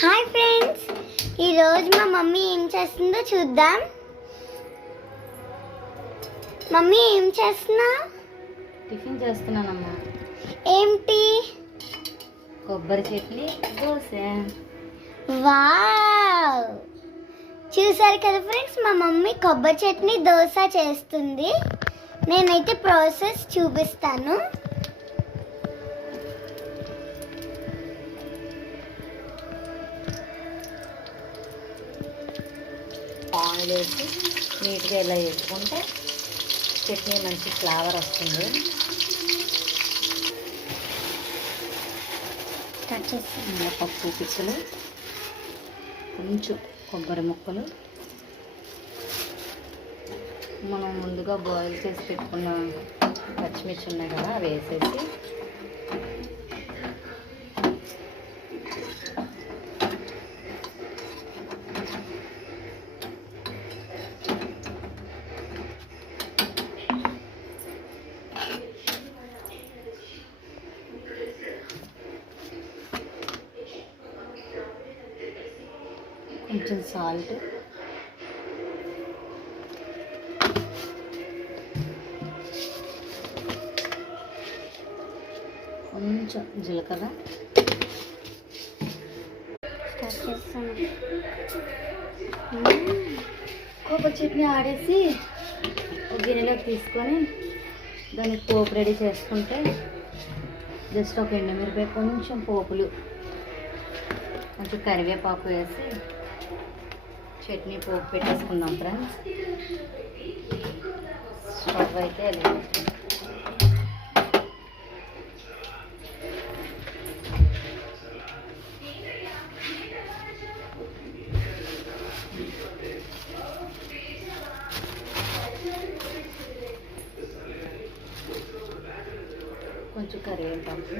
Hi friends, ఈరోజు మా mummy ఏం చేస్తుందో చూద్దాం. మమ్మీ ఏం చేస్తున్నా? టిఫిన్ చేస్తున్నానమ్మా. ఏంటి? కొబ్బరి చట్నీ, దోశ. వావ్, చూసారు కదా ఫ్రెండ్స్, మా మమ్మీ కొబ్బరి చట్నీ దోశ చేస్తుంది. నేనైతే ప్రాసెస్ చూపిస్తాను. ఆయిల్ వేసి నీట్గా ఇలా వేసుకుంటే చట్నీ మంచి ఫ్లేవర్ వస్తుంది. పప్పు పిక్కలు, కొంచెం కొబ్బరి ముక్కలు, మనం ముందుగా బాయిల్ చేసి పెట్టుకున్న పచ్చిమిర్చి ఉన్నాయి కదా అవి వేసేసి కొంచెం సాల్ట్, కొంచెం జీలకర్ర, కొబ్బరి చట్నీ ఆడేసి ఒక గిన్నెలోకి తీసుకొని దానికి పోపు రెడీ చేసుకుంటే జస్ట్ ఒక ఎండుమిరపకాయ, కొంచెం పోపులు, కొంచెం కరివేపాకు వేసి చట్నీ పోపు పెట్టేసుకుందాం ఫ్రెండ్స్. స్టవ్ అయితే వెలిగించాం. కొంచెం కరివేపాకు,